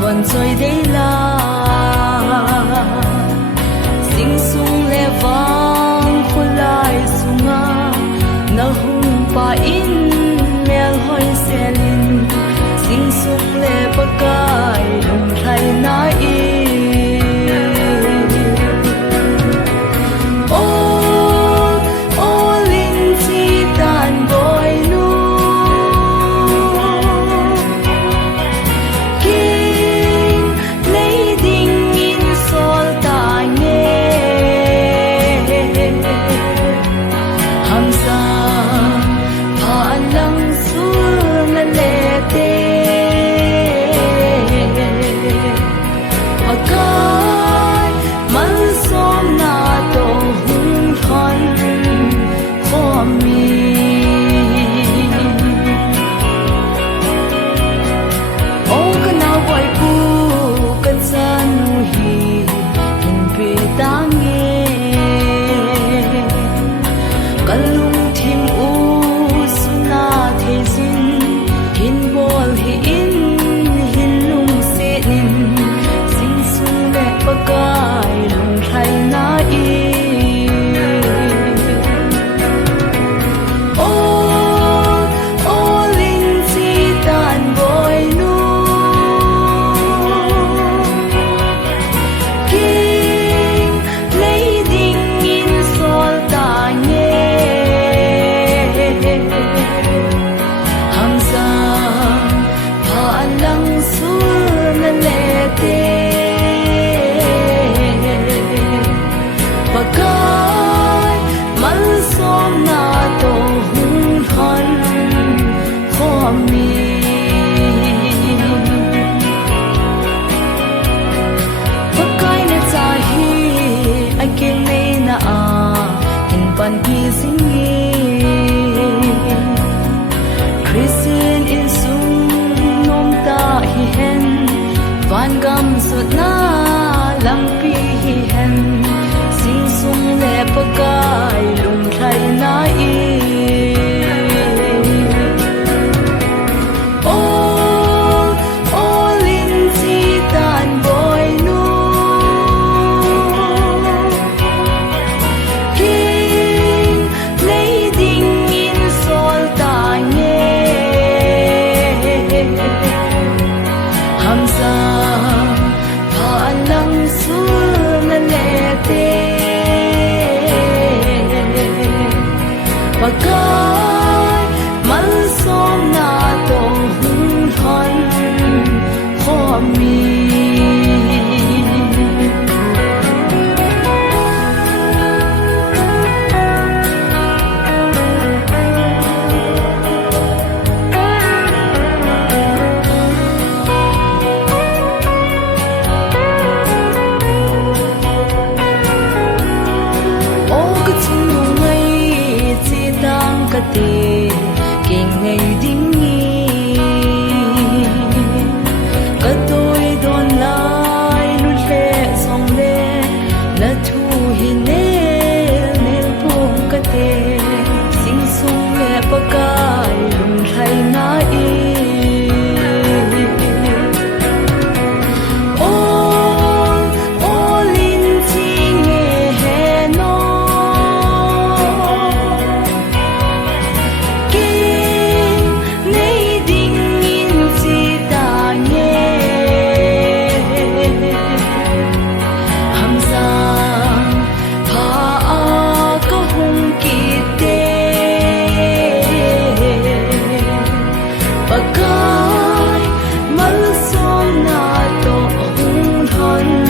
huân trôi đây là sing sung le vang khulai sunga na hung pa in mel hoi selin sing sung le pakai lung thai na i Christian in sung nom ta hi hen van gam sut na lam pi hi hen sing sung le pakai lung thai na i pakai mal som na to hun hon khomi te kinh ngày đinh nghi cả tôi đón lại luôn lệ dòng lệ là thu hình nên buông cả te sing sung lệ pakai lung thay na i pakai mal som na to hun hon